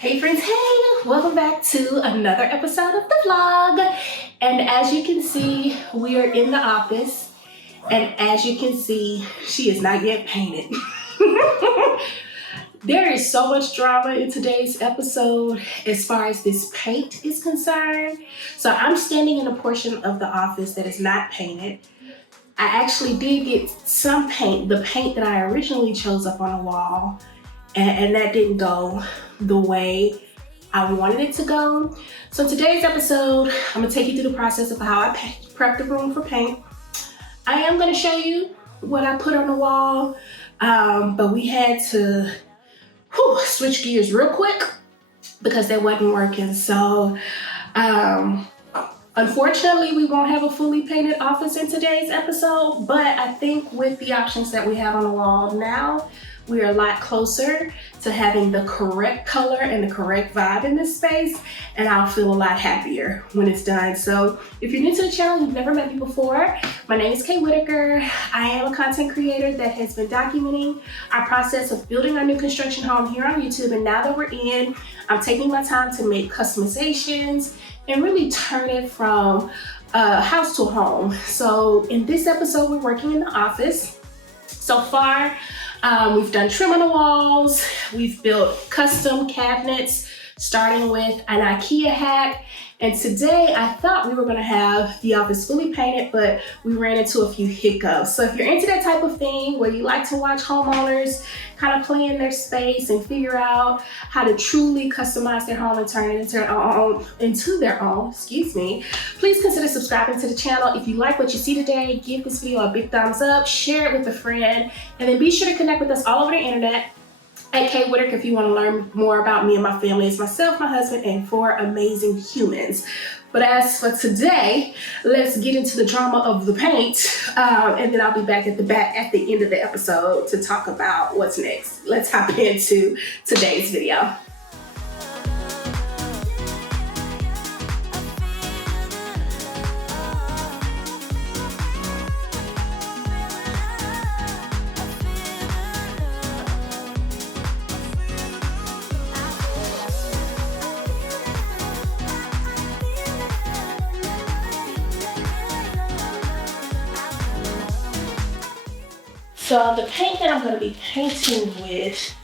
Hey friends, hey! Welcome back to another episode of the vlog. And as you can see, we are in the office. And as you can see, she is not yet painted. There is so much drama in today's episode as far as this paint is concerned. So I'm standing in a portion of the office that is not painted. I actually did get some paint, the paint that I originally chose up on the wall. And that didn't go the way I wanted it to go. So today's episode, I'm gonna take you through the process of how I prep the room for paint. I am gonna show you what I put on the wall, but we had to switch gears real quick because that wasn't working. So unfortunately, we won't have a fully painted office in today's episode, but I think with the options that we have on the wall now, we are a lot closer to having the correct color and the correct vibe in this space, and I'll feel a lot happier when it's done. So if you're new to the channel, you've never met me before, my name is Kay Whitaker. I am a content creator that has been documenting our process of building our new construction home here on YouTube, and now that we're in, I'm taking my time to make customizations and really turn it from a house to a home. So in this episode, we're working in the office. So far, we've done trim on the walls, we've built custom cabinets, starting with an Ikea hack. And today I thought we were gonna have the office fully painted, but we ran into a few hiccups. So if you're into that type of thing where you like to watch homeowners kind of play in their space and figure out how to truly customize their home and turn it into their own, please consider subscribing to the channel. If you like what you see today, give this video a big thumbs up, share it with a friend, and then be sure to connect with us all over the internet at Kay Whitaker if you want to learn more about me and my family. It's myself, my husband, and 4 amazing humans. But as for today, let's get into the drama of the paint, and then I'll be back at the end of the episode to talk about what's next. Let's hop into today's video. So the paint that I'm going to be painting with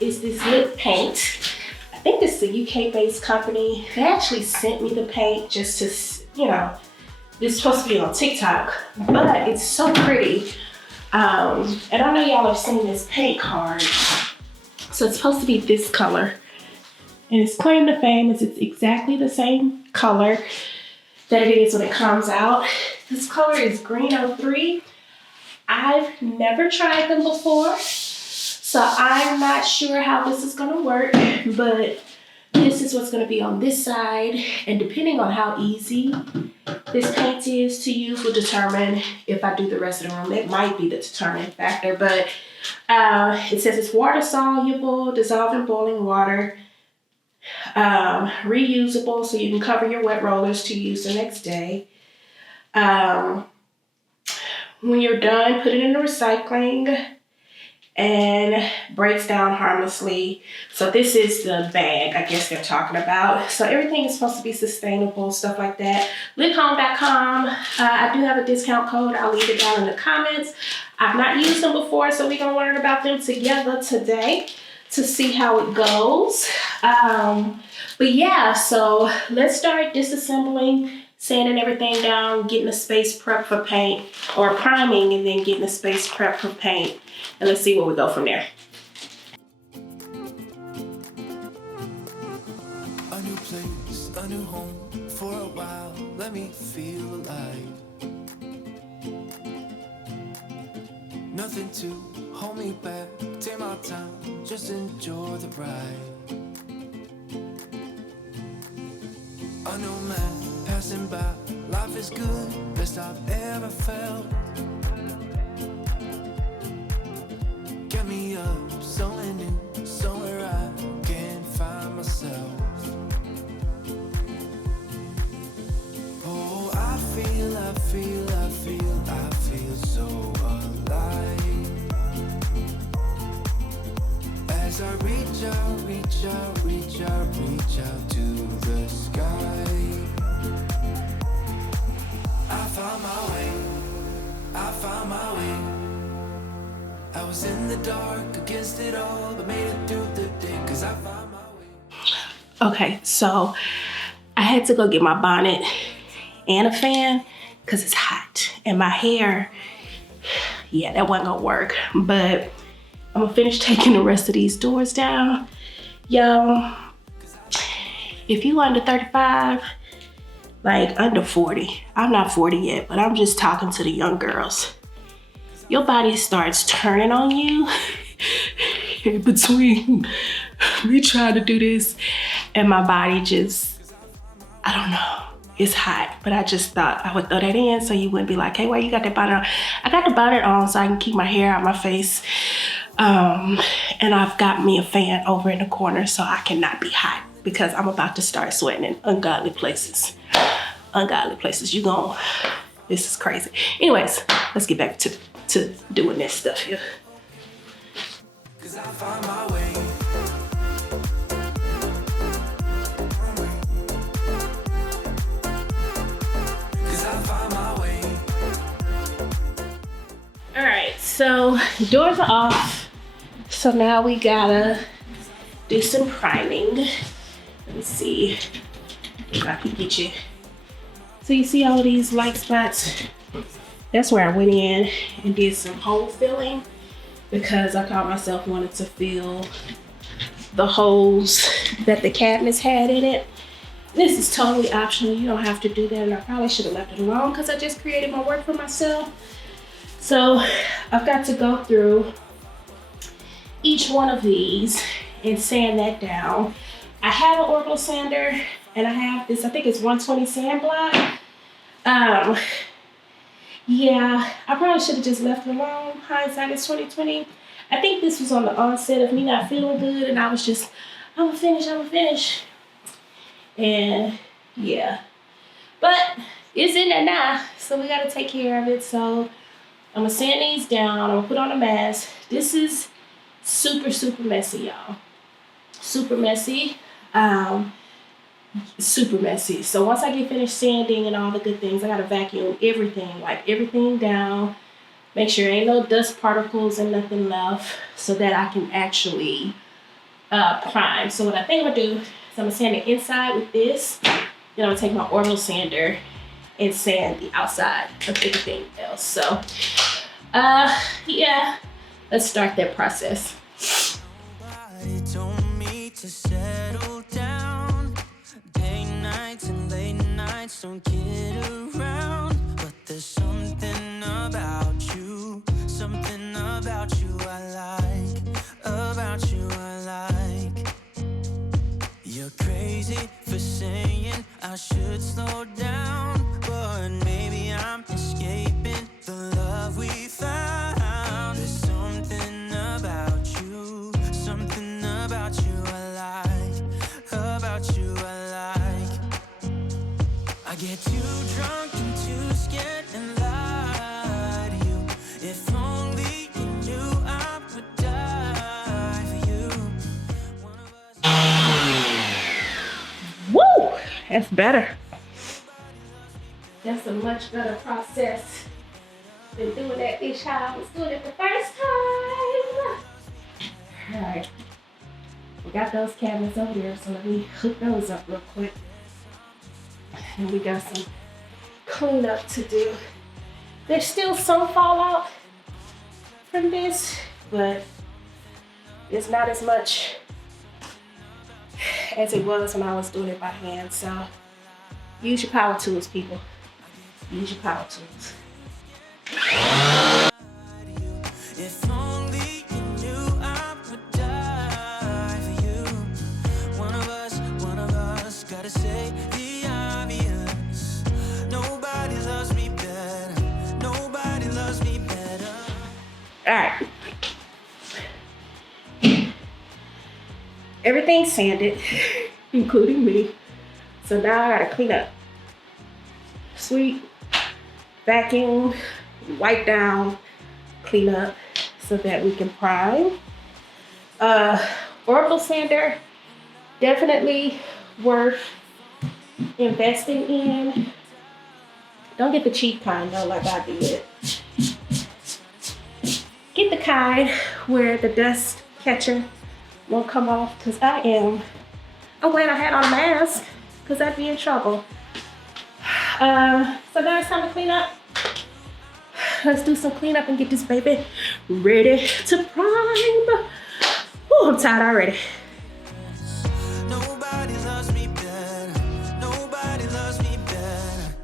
is this lip paint. I think this is a UK-based company. They actually sent me the paint just to, it's supposed to be on TikTok, but it's so pretty. And I know y'all have seen this paint card. So it's supposed to be this color. And its claim to fame is it's exactly the same color that it is when it comes out. This color is Green 03. I've never tried them before, so I'm not sure how this is gonna work, but this is what's gonna be on this side, and depending on how easy this paint is to use will determine if I do the rest of the room. It might be the determining factor, but it says it's water soluble, dissolved in boiling water, reusable, so you can cover your wet rollers to use the next day. When you're done, put it in the recycling and breaks down harmlessly. So this is the bag, I guess they're talking about. So everything is supposed to be sustainable, stuff like that. LiveHome.com. I do have a discount code. I'll leave it down in the comments. I've not used them before, so we're gonna learn about them together today to see how it goes. But yeah, so let's start disassembling, sanding everything down, getting the space prepped for paint, or priming and then getting the space prepped for paint. And let's see where we go from there. A new place, a new home, for a while, let me feel alive. Nothing to hold me back, take my time, just enjoy the ride. A new man passing by, life is good, best I've ever felt. Get me up, somewhere new, somewhere I can find myself. Oh, I feel so alive. As I reach reach out to the sky. I found my way, I found my way. I was in the dark against it all, but made it through the day, cause I found my way. Okay, so I had to go get my bonnet and a fan because it's hot. And my hair, yeah, that wasn't gonna work. But I'm gonna finish taking the rest of these doors down. Y'all, if you under 35, like under 40, I'm not 40 yet, but I'm just talking to the young girls. Your body starts turning on you in between me trying to do this and my body just, I don't know, it's hot. But I just thought I would throw that in so you wouldn't be like, hey, why you got that bonnet on? I got the bonnet on so I can keep my hair out my face. And I've got me a fan over in the corner so I cannot be hot because I'm about to start sweating in ungodly places. Ungodly places, this is crazy. Anyways, let's get back to doing this stuff here. Cause I found my way. Cause I found my way. All right, so doors are off. So now we gotta do some priming. Let me see if I can get you. So you see all these light spots? That's where I went in and did some hole filling because I caught myself wanting to fill the holes that the cabinets had in it. This is totally optional. You don't have to do that, and I probably should have left it alone because I just created my work for myself. So I've got to go through each one of these and sand that down. I have an orbital sander and I have this, I think it's 120 sand block. Yeah, I probably should have just left it alone. Hindsight is 2020. I think this was on the onset of me not feeling good and I was just, I'm gonna finish. And yeah, but it's in there now, so we gotta take care of it. So I'm gonna sand these down, I'm gonna put on a mask. This is super messy, y'all. Super messy. Super messy. So once I get finished sanding and all the good things, I gotta vacuum everything, wipe everything down, make sure ain't no dust particles and nothing left so that I can actually prime. So what I think I'm gonna do is I'm gonna sand the inside with this, then I'm gonna take my orbital sander and sand the outside of everything else. So yeah, let's start that process. Nobody told me to settle down. Day nights and late nights don't get around. But there's something about you I like. About you I like. You're crazy for saying I should slow down, but maybe I'm escaping the love we found. There's something about you I like, about you I like. I get too drunk and too scared and lie to you. If only you knew I would die for you. One of us. Woo! That's better. That's a much better process than doing that ish how I was doing it the first time. All right. We got those cabinets over there, so let me hook those up real quick. And we got some cleanup to do. There's still some fallout from this, but it's not as much as it was when I was doing it by hand. So use your power tools, people. Use your power tools. If only you knew I would die for you. One of us gotta say the obvious. Nobody loves me better. Nobody loves me better. All right. Everything's sanded, including me. So now I gotta clean up. Sweep, vacuum, wipe down, clean up so that we can prime. Orbital sander Definitely worth investing in. Don't get the cheap kind though, like I did. Get the kind where the dust catcher won't come off, because I'm glad I had on a mask, because I'd be in trouble. So now it's time to clean up. Let's do some cleanup and get this baby ready to prime. Ooh, I'm tired already. Nobody loves me better. Nobody loves me better.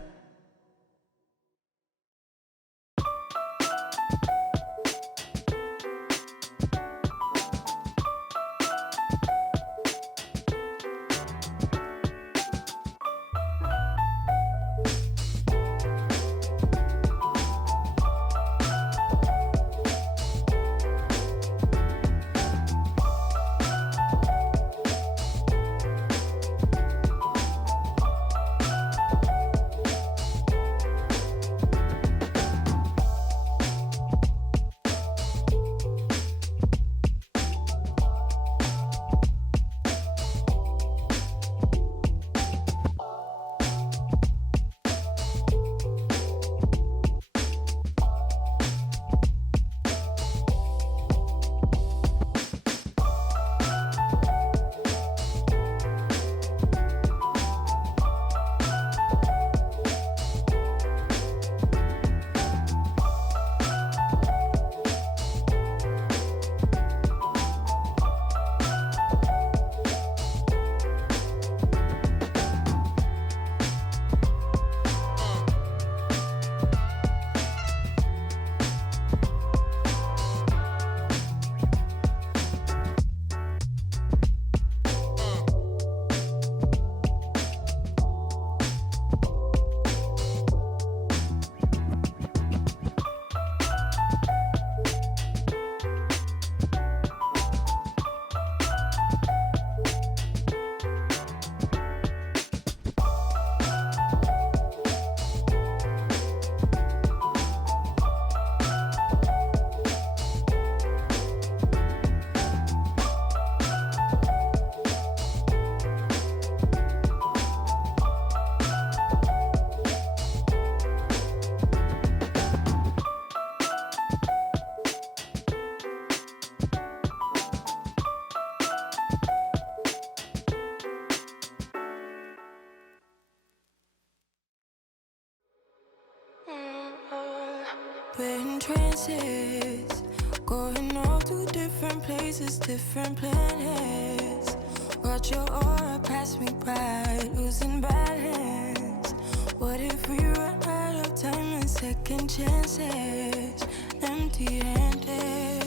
We're in trances, going off to different places, different planets. Watch your aura pass me by, losing balance. What if we run out of time and second chances? Empty-handed.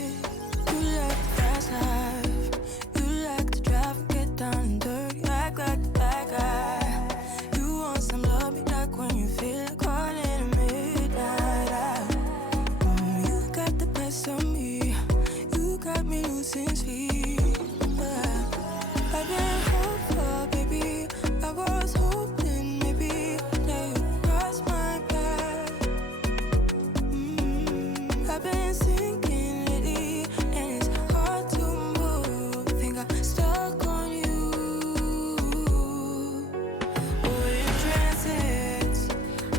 You like the fast life, you like to drive and get down and dirty, act like the bad guy. You want some love, me like when you feel like calling at midnight. You got the best of me, you got me losing sleep. I've been hopeful, baby, I was hoping maybe that you cross my path. I've been sinking lately, and it's hard to move. Think I'm stuck on you. We're in transits,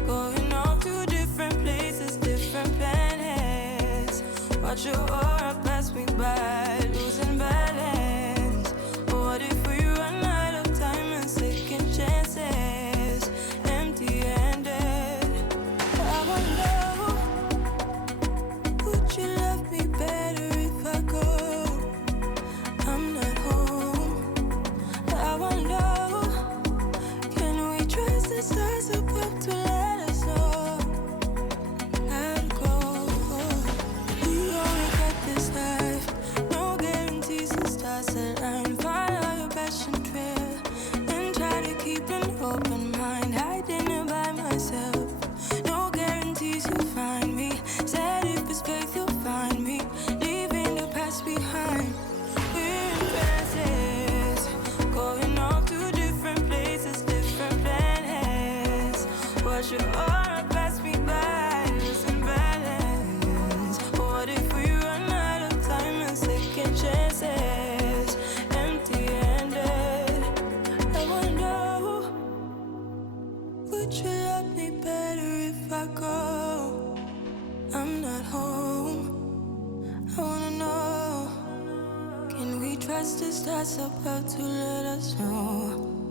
going off to different places, different planets. Watch your aura pass me by, losing balance. What if we run out of time and second chances? Empty-handed. I wonder, would you love me better if I go? I'm not home. I wonder, can we trust the stars above to let us know how to go? You only got was about to let us know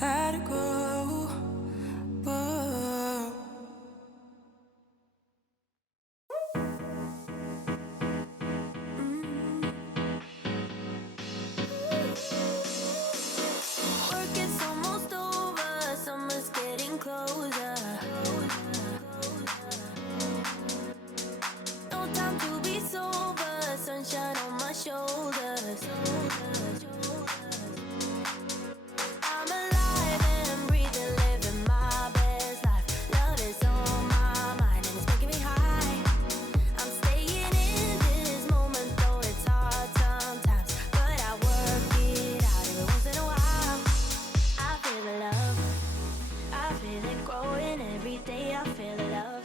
how to grow, but work is almost over, summer's getting closer. No time to be sober, sunshine on my shoulders. I'm alive and I'm breathing, living my best life. Love is on my mind and it's making me high. I'm staying in this moment, though it's hard sometimes, but I work it out every once in a while. I feel the love, I feel it growing every day. I feel the love,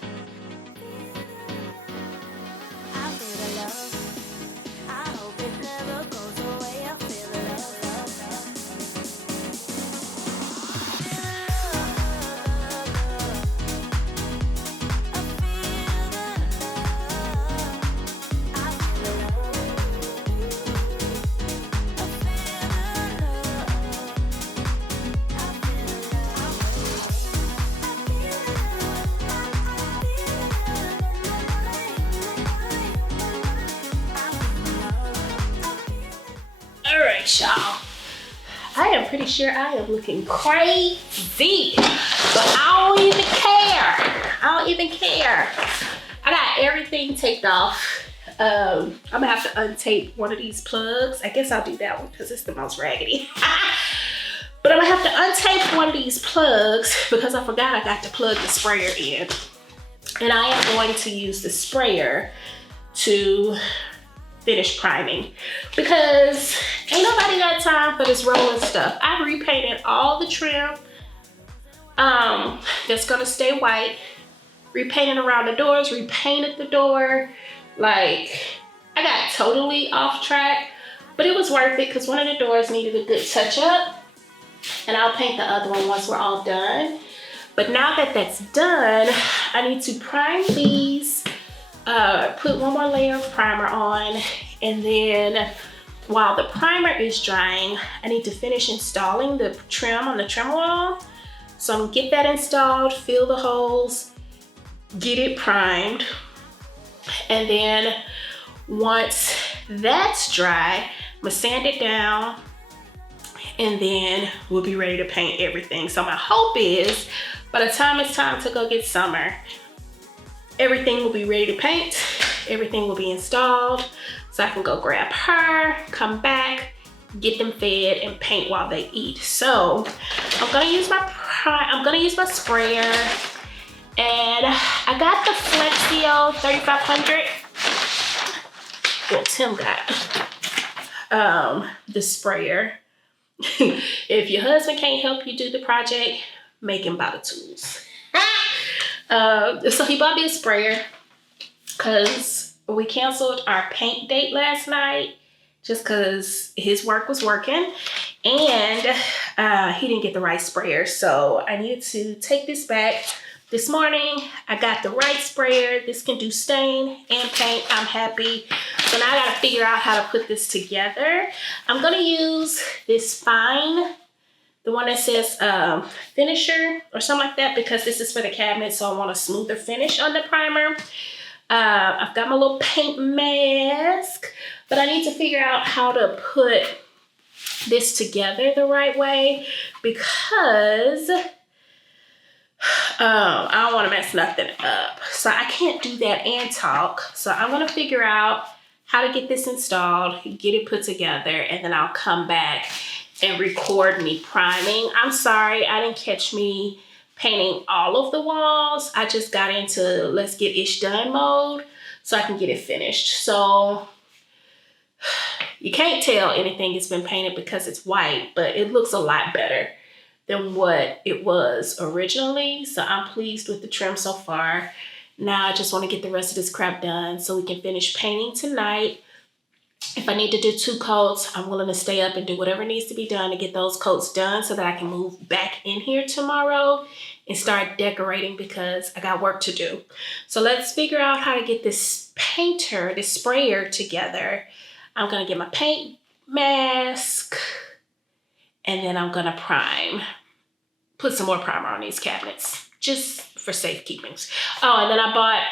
I feel the love. I hope it never goes away. I feel the love, love, love. Feel the love, love. I feel the love. I feel the love. I feel the love. I feel the love. I feel the All right, y'all. I am pretty sure I am looking crazy, but I don't even care. I don't even care. I got everything taped off. I'm gonna have to untape one of these plugs. I guess I'll do that one because it's the most raggedy. But I'm gonna have to untape one of these plugs because I forgot I got to plug the sprayer in. And I am going to use the sprayer to finish priming because ain't nobody got time for this rolling stuff. I've repainted all the trim that's gonna stay white, repainted around the doors, repainted the door. Like, I got totally off track, but it was worth it because one of the doors needed a good touch up, and I'll paint the other one once we're all done. But now that that's done, I need to prime these, put one more layer of primer on, and then while the primer is drying, I need to finish installing the trim on the trim wall. So I'm gonna get that installed, fill the holes, get it primed, and then once that's dry, I'm gonna sand it down, and then we'll be ready to paint everything. So my hope is by the time it's time to go get Summer, everything will be ready to paint, everything will be installed, so I can go grab her, come back, get them fed, and paint while they eat. So I'm gonna use my sprayer, and I got the Flexio 3500. Well, Tim got the sprayer. If your husband can't help you do the project, make him buy the tools. So he bought me a sprayer because we canceled our paint date last night just because his work was working, and he didn't get the right sprayer. So I needed to take this back. This morning, I got the right sprayer. This can do stain and paint. I'm happy. So now I gotta figure out how to put this together. I'm gonna use this Fine, the one that says finisher or something like that, because this is for the cabinet, so I want a smoother finish on the primer. I've got my little paint mask, but I need to figure out how to put this together the right way because I don't want to mess nothing up. So I can't do that and talk. So I'm going to figure out how to get this installed, get it put together, and then I'll come back and record me priming. I'm sorry, I didn't catch me painting all of the walls. I just got into let's get ish done mode so I can get it finished. So you can't tell anything has been painted because it's white, but it looks a lot better than what it was originally. So I'm pleased with the trim so far. Now I just want to get the rest of this crap done so we can finish painting tonight. If I need to do 2 coats, I'm willing to stay up and do whatever needs to be done to get those coats done so that I can move back in here tomorrow and start decorating because I got work to do. So let's figure out how to get this sprayer together. I'm gonna get my paint mask, and then I'm gonna prime. Put some more primer on these cabinets, just for safekeepings. Oh, and then I bought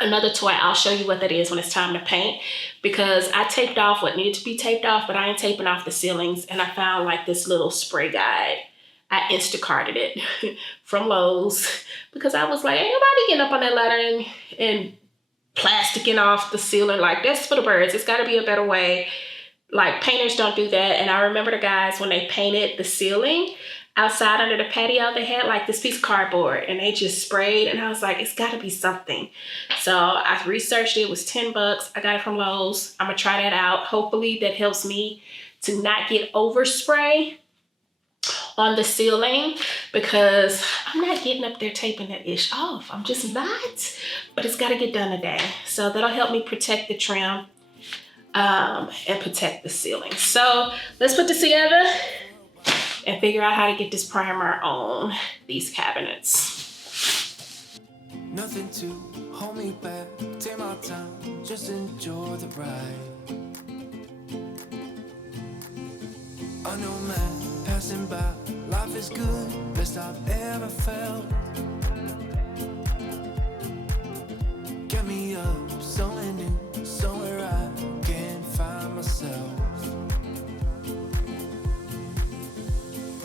another toy. I'll show you what that is when it's time to paint, because I taped off what needed to be taped off, but I ain't taping off the ceilings, and I found like this little spray guide. I Instacarted it from Lowe's because I was like, ain't nobody getting up on that ladder and plasticking off the ceiling. Like, that's for the birds. It's gotta be a better way. Like, painters don't do that. And I remember the guys, when they painted the ceiling outside under the patio, they had like this piece of cardboard and they just sprayed, and I was like, it's gotta be something. So I researched it. It was 10 bucks. I got it from Lowe's. I'm gonna try that out. Hopefully that helps me to not get overspray on the ceiling, because I'm not getting up there taping that ish off. I'm just not, but it's gotta get done today. So that'll help me protect the trim and protect the ceiling. So let's put this together and figure out how to get this primer on these cabinets. Nothing to hold me back, take my time, just enjoy the ride. I know, man, passing by, life is good, best I've ever felt. Get me up, somewhere new, somewhere I can find myself.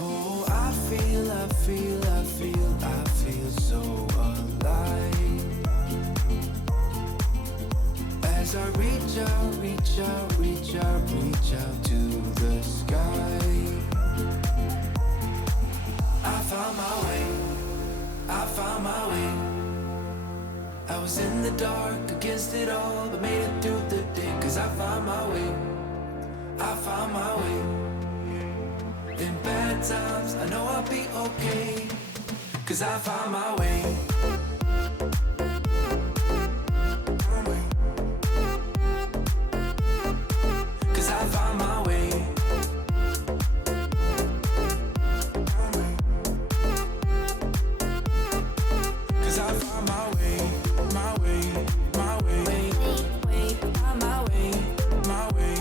Oh, I feel so alive. As I reach out to the sky. I found my way. I was in the dark against it all, but made it through the day. Cause I found my way. In bad times, I know I'll be okay. Cause I found my way. Cause I found my way. Cause I found my way. My way. My way. My way. My way.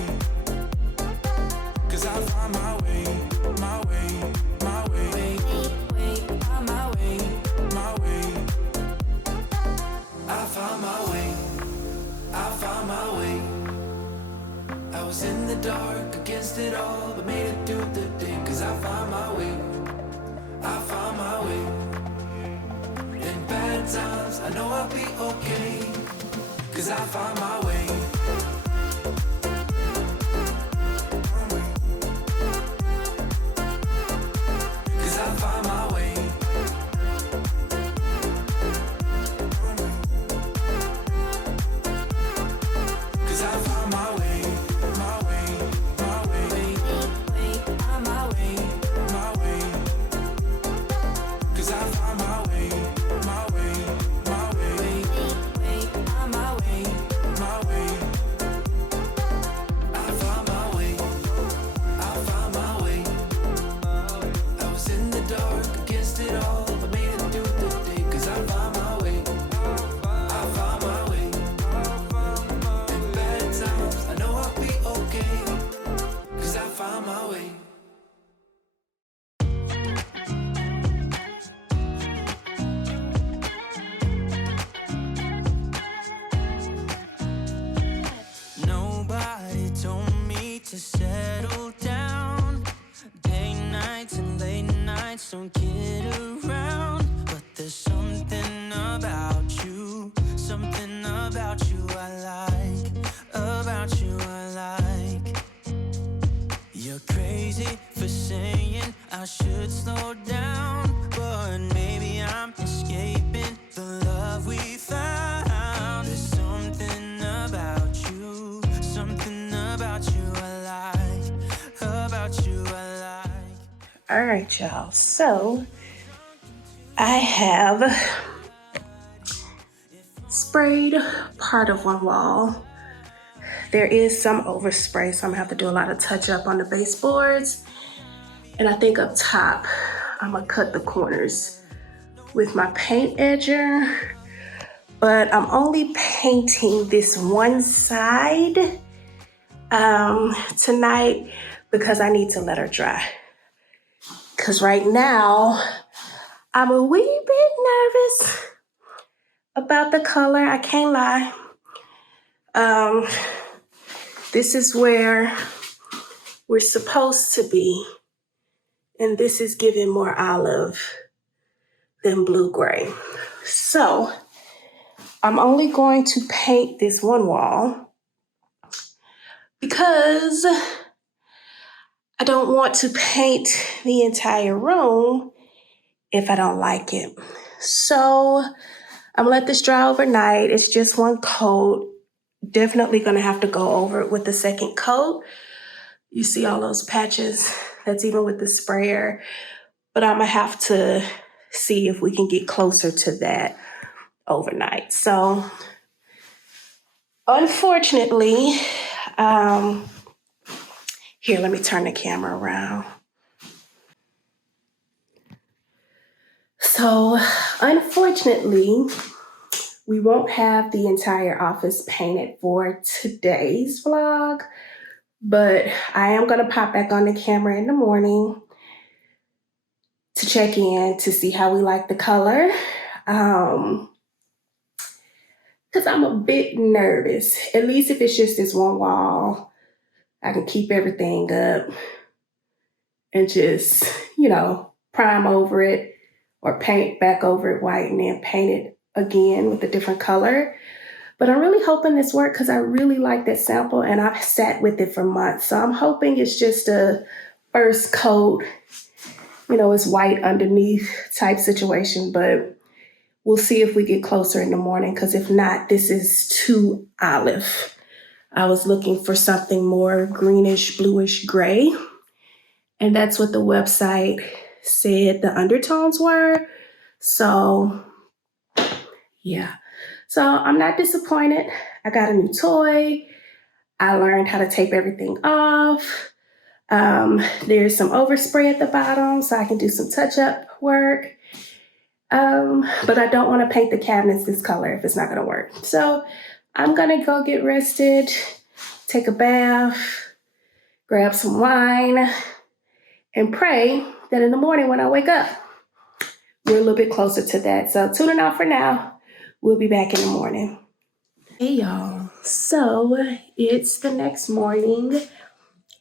Cause I found my way. My way. My way. My way. My way. I found my way. I found my way. I was in the dark against it all, but made it through the day. Cause I found my way. I found my way. In bad times, I know I'll be okay. Cause I found my way. Cause I found my way. Cause I found my way. My way. My way. My way. My way. Cause I found my way. My way. My way. My way. My way. I found my way. I found my way. I was in the dark against it all, but made it through the day. Cause I found my way. I found my way. In bad times, I know I'll be okay. Cause I found my way. Nobody told me to settle down. Day nights and late nights don't get around. But there's something about you I like. About you I like. You're crazy for saying I should slow down, but maybe I'm escaping the love we found. There's something about you I like. About you I like. All right, y'all. So I have sprayed part of one wall. There is some overspray, so I'm gonna have to do a lot of touch up on the baseboards. And I think up top, I'm gonna cut the corners with my paint edger. But I'm only painting this one side tonight because I need to let her dry. Because right now, I'm a wee bit nervous about the color. I can't lie. This is where we're supposed to be. And this is giving more olive than blue-gray. So I'm only going to paint this one wall because I don't want to paint the entire room if I don't like it. So I'm gonna let this dry overnight. It's just one coat. Definitely gonna have to go over it with the second coat. You see all those patches? That's even with the sprayer. But I'm gonna have to see if we can get closer to that overnight. So unfortunately, here, let me turn the camera around. So unfortunately, we won't have the entire office painted for today's vlog, but I am gonna pop back on the camera in the morning to check in to see how we like the color. Because I'm a bit nervous. At least if it's just this one wall, I can keep everything up and just, prime over it or paint back over it white and then paint it again with a different color. But I'm really hoping this works because I really like that sample and I've sat with it for months. So I'm hoping it's just a first coat, it's white underneath type situation, but we'll see if we get closer in the morning because if not, this is too olive. I was looking for something more greenish, bluish gray. And that's what the website said the undertones were. So, yeah. So I'm not disappointed. I got a new toy. I learned how to tape everything off. There's some overspray at the bottom so I can do some touch-up work. But I don't want to paint the cabinets this color if it's not going to work. So I'm going to go get rested, take a bath, grab some wine, and pray that in the morning when I wake up, we're a little bit closer to that. So tuning out for now. We'll be back in the morning. Hey, y'all. So it's the next morning,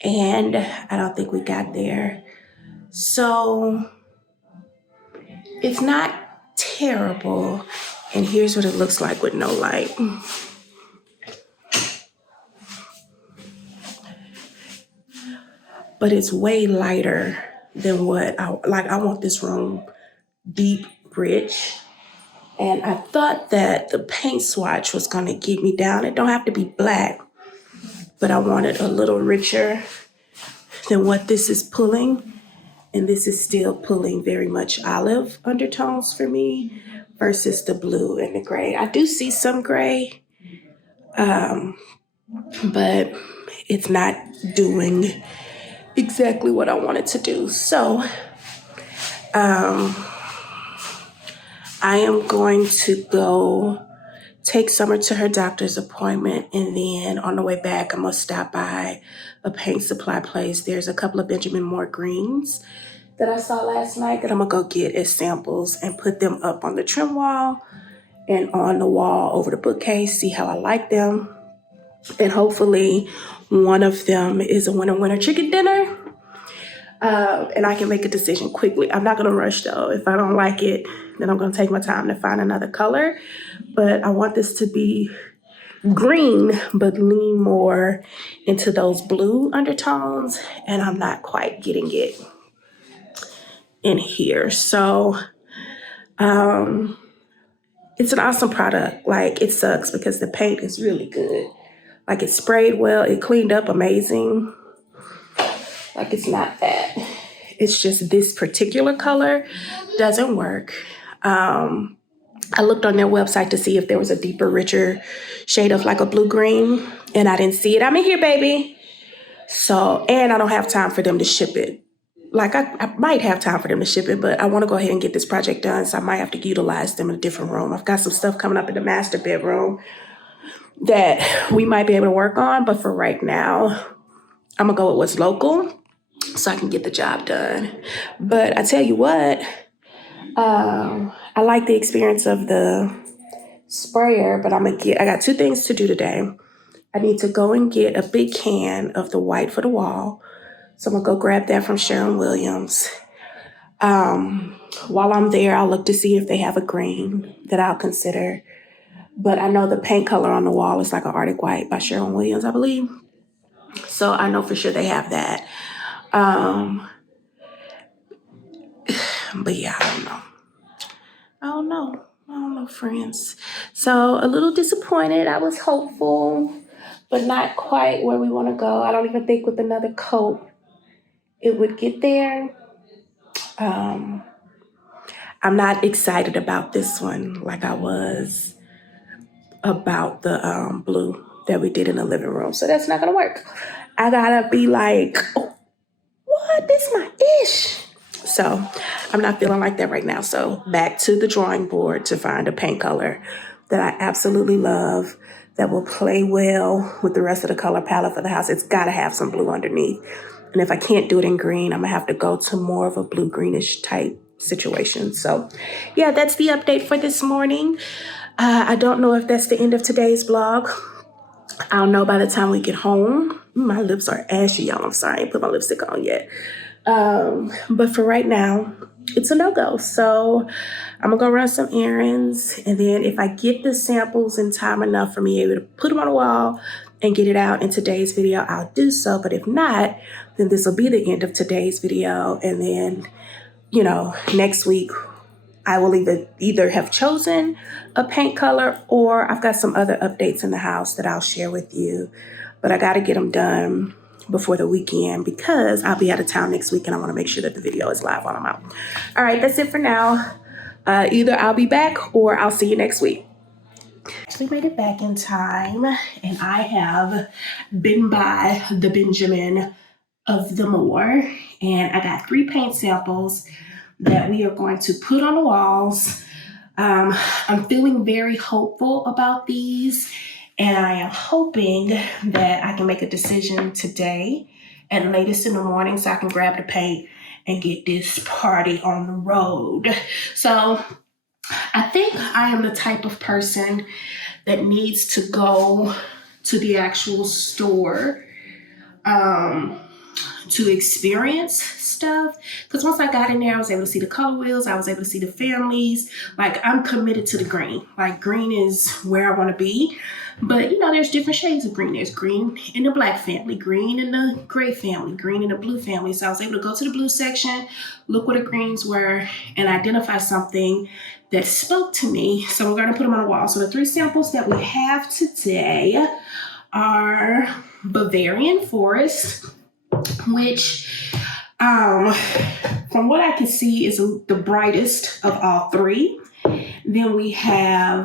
and I don't think we got there. So it's not terrible. And here's what it looks like with no light. But it's way lighter than what I want this room deep, rich. And I thought that the paint swatch was gonna get me down. It don't have to be black, but I want it a little richer than what this is pulling. And this is still pulling very much olive undertones for me versus the blue and the gray. I do see some gray, but it's not doing exactly what I wanted to do. So I am going to go take Summer to her doctor's appointment, and then on the way back, I'm gonna stop by a paint supply place. There's a couple of Benjamin Moore greens that I saw last night that I'm gonna go get as samples and put them up on the trim wall and on the wall over the bookcase, see how I like them. And hopefully one of them is a winter chicken dinner. And I can make a decision quickly. I'm not gonna rush though. If I don't like it, then I'm gonna take my time to find another color. But I want this to be green, but lean more into those blue undertones. And I'm not quite getting it in here. So it's an awesome product. Like, it sucks because the paint is really good. Like, it sprayed well, it cleaned up amazing. Like, it's not that. It's just this particular color doesn't work. I looked on their website to see if there was a deeper, richer shade of like a blue-green, and I didn't see it. I'm in here, baby. So, and I don't have time for them to ship it. Like, I might have time for them to ship it, but I want to go ahead and get this project done, so I might have to utilize them in a different room. I've got some stuff coming up in the master bedroom that we might be able to work on. But for right now, I'm gonna go with what's local so I can get the job done. But I tell you what, I like the experience of the sprayer, but I got two things to do today. I need to go and get a big can of the white for the wall. So I'm gonna go grab that from Sharon Williams. While I'm there, I'll look to see if they have a green that I'll consider. But I know the paint color on the wall is like an Arctic White by Sharon Williams, I believe. So I know for sure they have that. But yeah, I don't know, friends. So a little disappointed. I was hopeful, but not quite where we want to go. I don't even think with another coat it would get there. I'm not excited about this one like I was about the blue that we did in the living room. So that's not gonna work. I gotta be like, oh, what? This my ish. So I'm not feeling like that right now. So back to the drawing board to find a paint color that I absolutely love that will play well with the rest of the color palette for the house. It's gotta have some blue underneath. And if I can't do it in green, I'm gonna have to go to more of a blue greenish type situation. So yeah, that's the update for this morning. I don't know if that's the end of today's vlog. I'll know by the time we get home. My lips are ashy, y'all. I'm sorry, I ain't put my lipstick on yet. But for right now, it's a no-go. So I'm gonna go run some errands, and then if I get the samples in time enough for me able to put them on the wall and get it out in today's video, I'll do so. But if not, then this will be the end of today's video. And then, next week, I will either have chosen a paint color or I've got some other updates in the house that I'll share with you. But I got to get them done before the weekend because I'll be out of town next week and I want to make sure that the video is live when I'm out. All right, that's it for now. Either I'll be back or I'll see you next week. Actually made it back in time, and I have been by the Benjamin of the Moore, and I got 3 paint samples that we are going to put on the walls. I'm feeling very hopeful about these, and I am hoping that I can make a decision today at latest in the morning so I can grab the paint and get this party on the road. So I think I am the type of person that needs to go to the actual store to experience stuff. Because once I got in there, I was able to see the color wheels. I was able to see the families. Like, I'm committed to the green. Like, green is where I want to be. But, there's different shades of green. There's green in the black family, green in the gray family, green in the blue family. So I was able to go to the blue section, look where the greens were, and identify something that spoke to me. So we're going to put them on the wall. So the 3 samples that we have today are Bavarian Forest, which from what I can see is the brightest of all 3. Then we have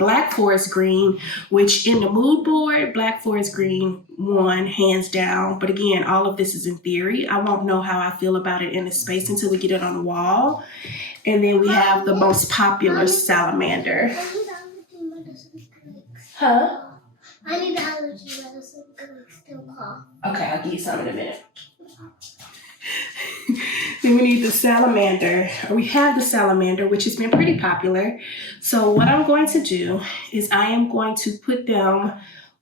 Black Forest Green, which in the mood board, Black Forest Green won hands down. But again, all of this is in theory. I won't know how I feel about it in the space until we get it on the wall. And then we have the most popular Salamander. Huh? I need the allergy medicine because I still cough. Okay, I'll give you some in a minute. Then we need the Salamander. We have the Salamander, which has been pretty popular. So what I'm going to do is I am going to put them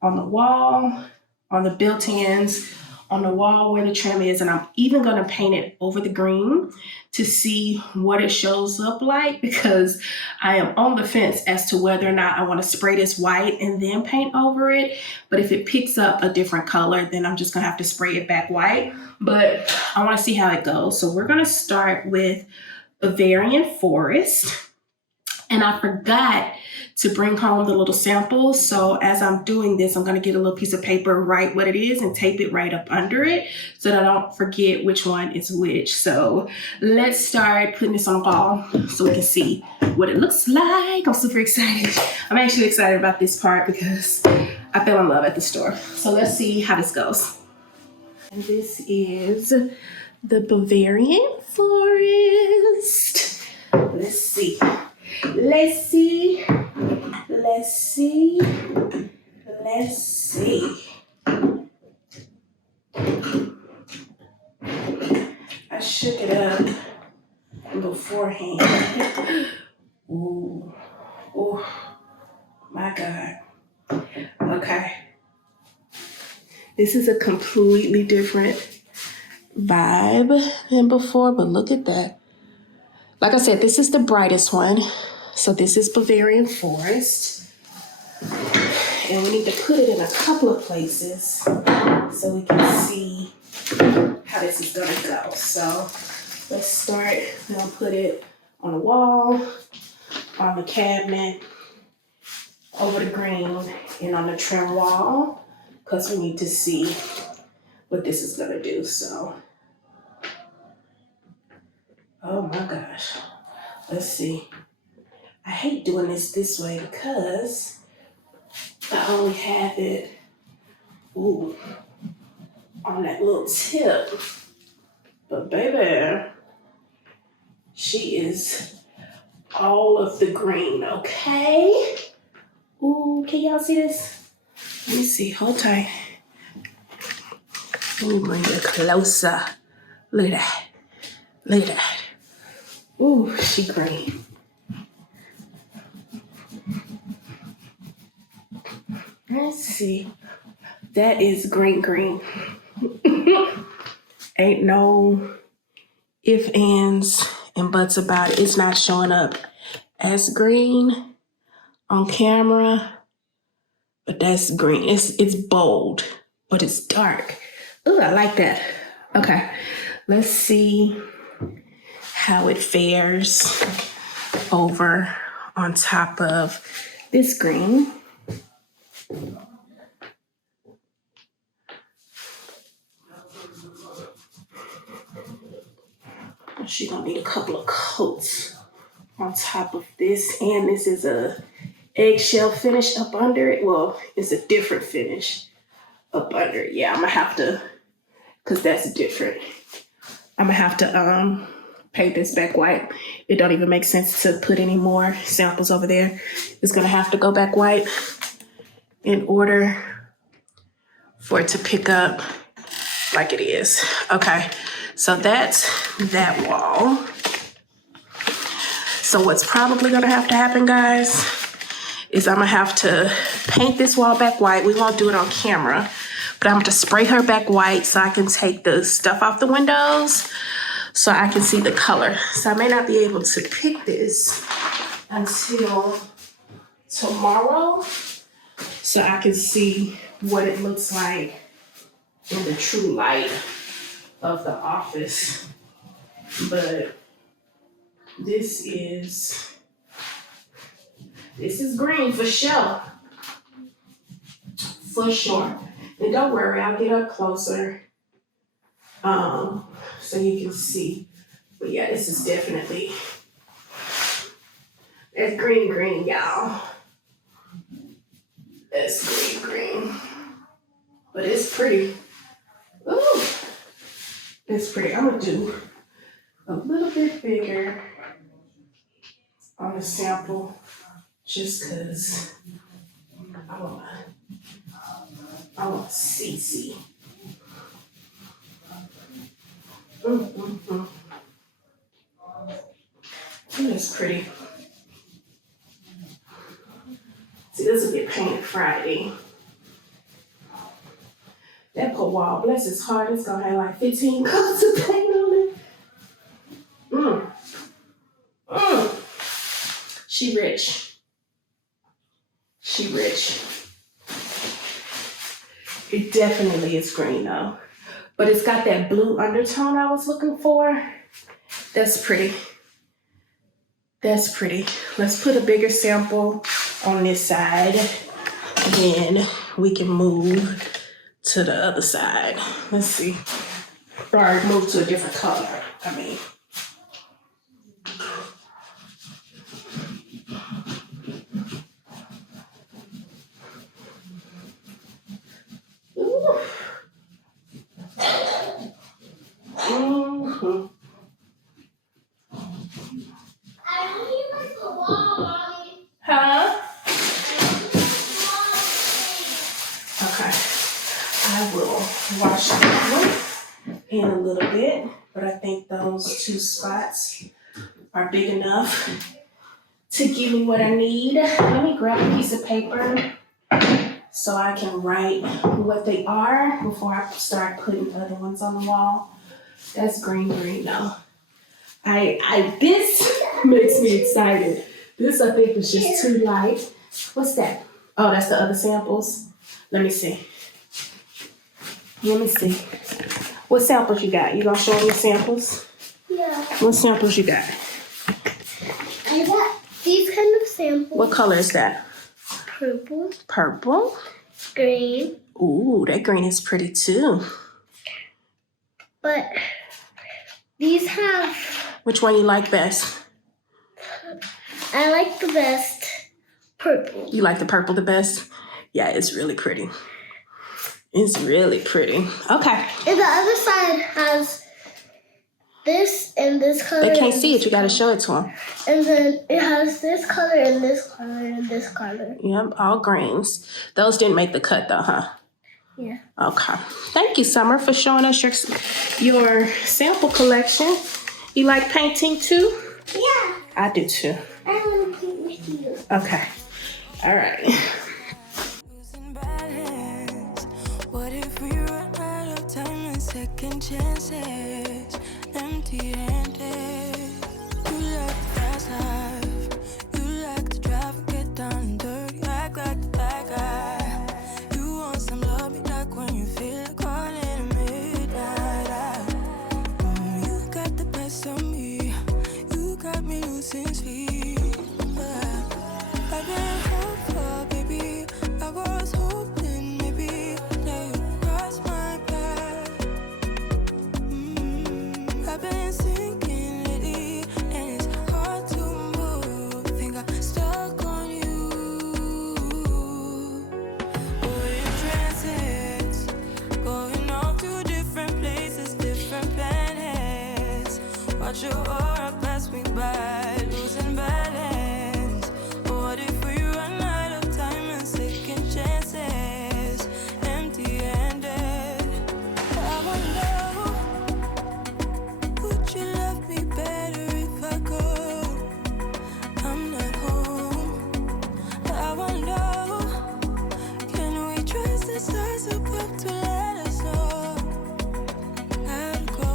on the wall, on the built-ins, on the wall where the trim is, and I'm even going to paint it over the green to see what it shows up like, because I am on the fence as to whether or not I want to spray this white and then paint over it. But if it picks up a different color, then I'm just going to have to spray it back white. But I want to see how it goes. So we're going to start with Bavarian Forest. And I forgot to bring home the little samples. So as I'm doing this, I'm going to get a little piece of paper, write what it is, and tape it right up under it so that I don't forget which one is which. So let's start putting this on the wall so we can see what it looks like. I'm super excited. I'm actually excited about this part because I fell in love at the store. So let's see how this goes. And this is the Bavarian Forest. Let's see. let's see. I shook it up beforehand. Ooh, ooh, my God. Okay. This is a completely different vibe than before, but look at that. Like I said, this is the brightest one. So this is Bavarian Forest. And we need to put it in a couple of places so we can see how this is gonna go. So let's start, we're gonna put it on the wall, on the cabinet, over the green, and on the trim wall, because we need to see what this is gonna do, so. Oh my gosh, let's see. I hate doing this way because I only have it, ooh, on that little tip. But baby, she is all of the green, okay? Ooh, can y'all see this? Let me see, hold tight. Let me bring it closer. Look at that, look at that. Ooh, she green. Let's see. That is green. Ain't no ifs, ands, and buts about it. It's not showing up as green on camera, but that's green. It's bold, but it's dark. Ooh, I like that. Okay, let's see how it fares over on top of this green. She's gonna need a couple of coats on top of this, and this is a eggshell finish up under it. Well, it's a different finish up under it. Yeah, I'm gonna have to, cause that's different. I'm gonna have to paint this back white. It don't even make sense to put any more samples over there. It's gonna have to go back white in order for it to pick up like it is. Okay, so that's that wall. So what's probably gonna have to happen, guys, is I'm gonna have to paint this wall back white. We won't do it on camera, but I'm gonna spray her back white so I can take the stuff off the windows so I can see the color. So I may not be able to pick this until tomorrow so I can see what it looks like in the true light of the office. But this is green for sure. For sure. And don't worry, I'll get up closer so you can see. But yeah, this is definitely, that's green, y'all. That's green. But it's pretty. Ooh, it's pretty. I'm gonna do a little bit bigger on the sample just because I want to see. That's pretty. See, this will get painted Friday. That poor wall, bless his heart, it's gonna have like 15 coats of paint on it. She rich. It definitely is green though. But it's got that blue undertone I was looking for. That's pretty. Let's put a bigger sample on this side. And then we can move to the other side. Let's see. Or move to a different color. Ooh. Mm-hmm. Huh? in a little bit, but I think those 2 spots are big enough to give me what I need. Let me grab a piece of paper so I can write what they are before I start putting other ones on the wall. That's green though. This makes me excited. This I think was just too light. What's that? Oh, that's the other samples. Let me see. What samples you got? You gonna show me samples? Yeah. What samples you got? I got these kind of samples. What color is that? Purple. Purple. Green. Ooh, that green is pretty too. But these have... Which one you like best? I like the best purple. You like the purple the best? Yeah, it's really pretty. It's really pretty. Okay. And the other side has this and this color. They can't see it. You got to show it to them. And then it has this color and this color and this color. Yep, all greens. Those didn't make the cut though, huh? Yeah. Okay. Thank you, Summer, for showing us your sample collection. You like painting too? Yeah. I do too. I want to paint with you. Okay. All right. Losing balance. What if we run out of time and second chances? Empty-handed. You like the fast life. You like to drive and get down and dirty. Act like the bad guy. You want some love, be like when you feel like calling at midnight. You got the best of me. You got me losing sleep. I've been hopeful, baby. I was hoping maybe that you'd cross my path. I've been sinking lately, and it's hard to move. Think I'm stuck on you. We're in transits, going off to different places, different planets. Watch your aura pass me by, losing balance. What if we run out of time and second chances? Empty-handed. I wonder, would you love me better if I go? I'm not home. I wonder, can we trust the stars above to let us know how to go?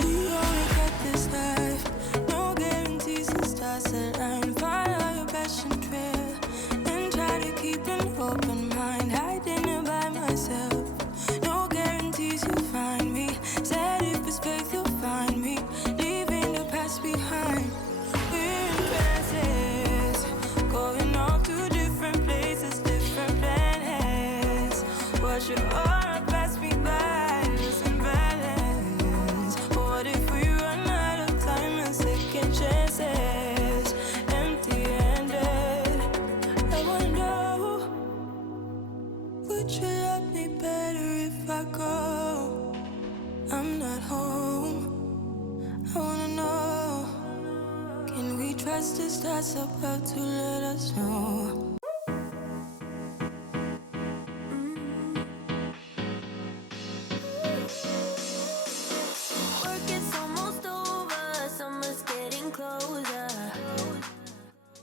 We only got this life, no guarantees and stars align. Follow your passion trail and try to keep an open mind. Hiding it by myself, no guarantees you'll find me. Said if it's faith you'll find me, leaving the past behind. We're in transits, going off to different places, different planets. Watch your aura pass me by, losing balance. What if we run out of time and second chances? Empty-handed. I wonder, would you love me better if I go? I'm not home. I wanna know, can we trust the stars above to let us know? Work is almost over, summer's getting closer.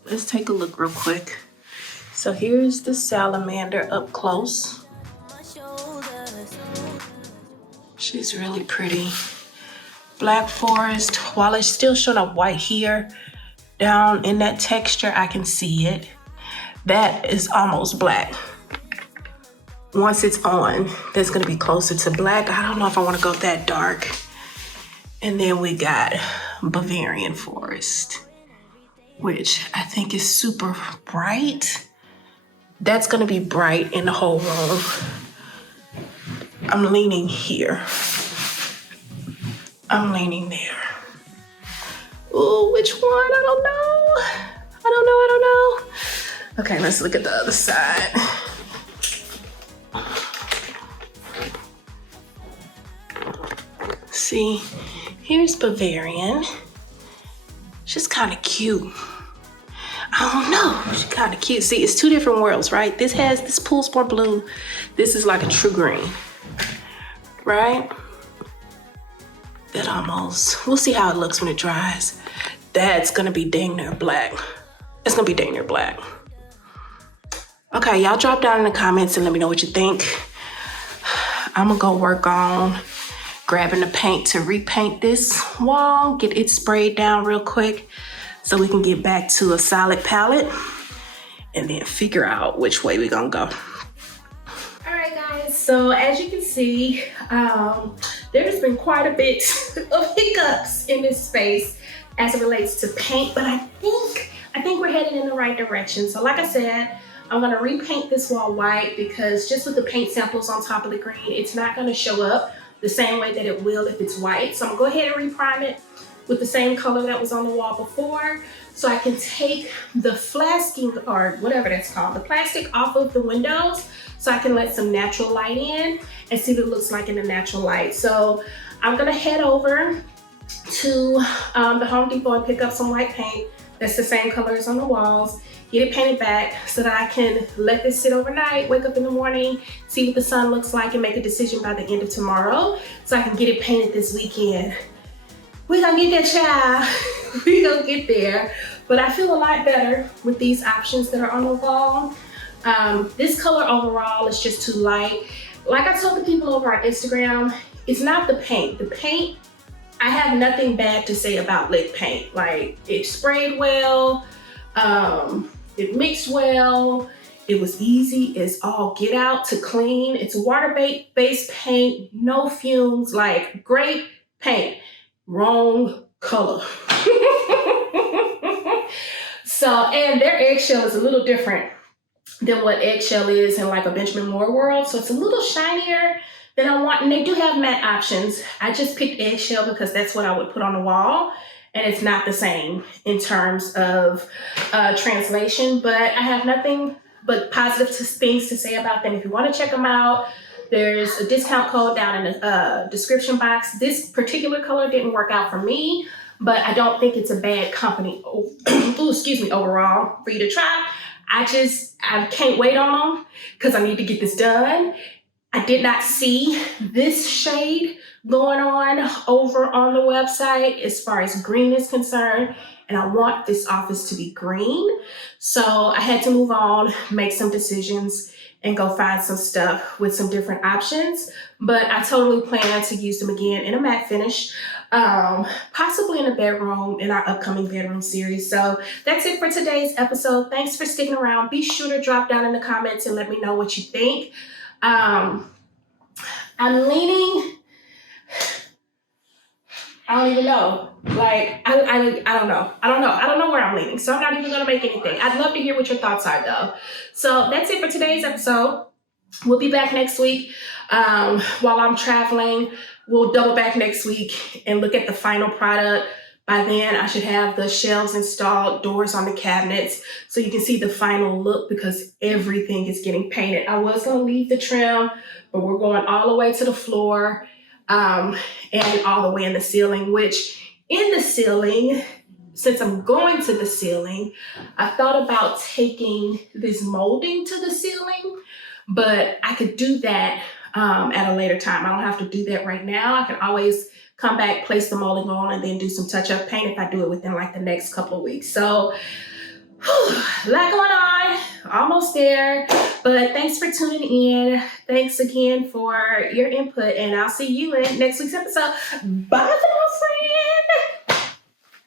Let's take a look real quick. So here's the salamander up close. My shoulders. She's really pretty. Black forest, while it's still showing up white here, down in that texture, I can see it. That is almost black. Once it's on, that's gonna be closer to black. I don't know if I wanna go that dark. And then we got Bavarian forest, which I think is super bright. That's gonna be bright in the whole room. I'm leaning here. I'm leaning there. Ooh, which one? I don't know. Okay, let's look at the other side. See, here's Bavarian. She's kind of cute. I don't know, she's kind of cute. See, it's 2 different worlds, right? This pool's more blue. This is like a true green, right? That almost, we'll see how it looks when it dries. That's gonna be dang near black. It's gonna be dang near black. Okay, y'all drop down in the comments and let me know what you think. I'm gonna go work on grabbing the paint to repaint this wall, get it sprayed down real quick so we can get back to a solid palette and then figure out which way we're gonna go. All right, guys, so as you can see, there's been quite a bit of hiccups in this space as it relates to paint, but I think we're headed in the right direction. So like I said, I'm gonna repaint this wall white because just with the paint samples on top of the green, it's not gonna show up the same way that it will if it's white. So I'm gonna go ahead and reprime it with the same color that was on the wall before, so I can take the flasking, or whatever that's called, the plastic off of the windows, so I can let some natural light in and see what it looks like in the natural light. So I'm gonna head over to the Home Depot and pick up some white paint that's the same color as on the walls, get it painted back so that I can let this sit overnight, wake up in the morning, see what the sun looks like, and make a decision by the end of tomorrow so I can get it painted this weekend. We're gonna get there, child. We're gonna get there. But I feel a lot better with these options that are on the wall. This color overall is just too light. Like I told the people over on Instagram, it's not the paint. The paint, I have nothing bad to say about lip paint. Like, it sprayed well, it mixed well, it was easy as all get out to clean. It's a water-based paint, no fumes, like great paint, wrong color. So, and their eggshell is a little different than what eggshell is in like a Benjamin Moore world. So it's a little shinier than I want, and they do have matte options. I just picked eggshell because that's what I would put on the wall, and it's not the same in terms of translation, but I have nothing but positive things to say about them. If you want to check them out, there's a discount code down in the description box. This particular color didn't work out for me, but I don't think it's a bad company, overall for you to try. I can't wait on them because I need to get this done. I did not see this shade going on over on the website as far as green is concerned, and I want this office to be green. So I had to move on, make some decisions, and go find some stuff with some different options. But I totally plan to use them again in a matte finish, possibly in a bedroom in our upcoming bedroom series. So that's it for today's episode. Thanks for sticking around. Be sure to drop down in the comments and let me know what you think. I'm leaning, I don't even know. Like, I don't know. I don't know where I'm leaning. So I'm not even gonna make anything. I'd love to hear what your thoughts are though. So that's it for today's episode. We'll be back next week. While I'm traveling, we'll double back next week and look at the final product. By then, I should have the shelves installed, doors on the cabinets, so you can see the final look because everything is getting painted. I was gonna leave the trim, but we're going all the way to the floor and all the way in the ceiling, which in the ceiling, since I'm going to the ceiling, I thought about taking this molding to the ceiling, but I could do that at a later time. I don't have to do that right now. I can always come back, place the molding on, and then do some touch-up paint if I do it within like the next couple of weeks. So, a lot going on, almost there, but thanks for tuning in. Thanks again for your input, and I'll see you in next week's episode. Bye for now, friends.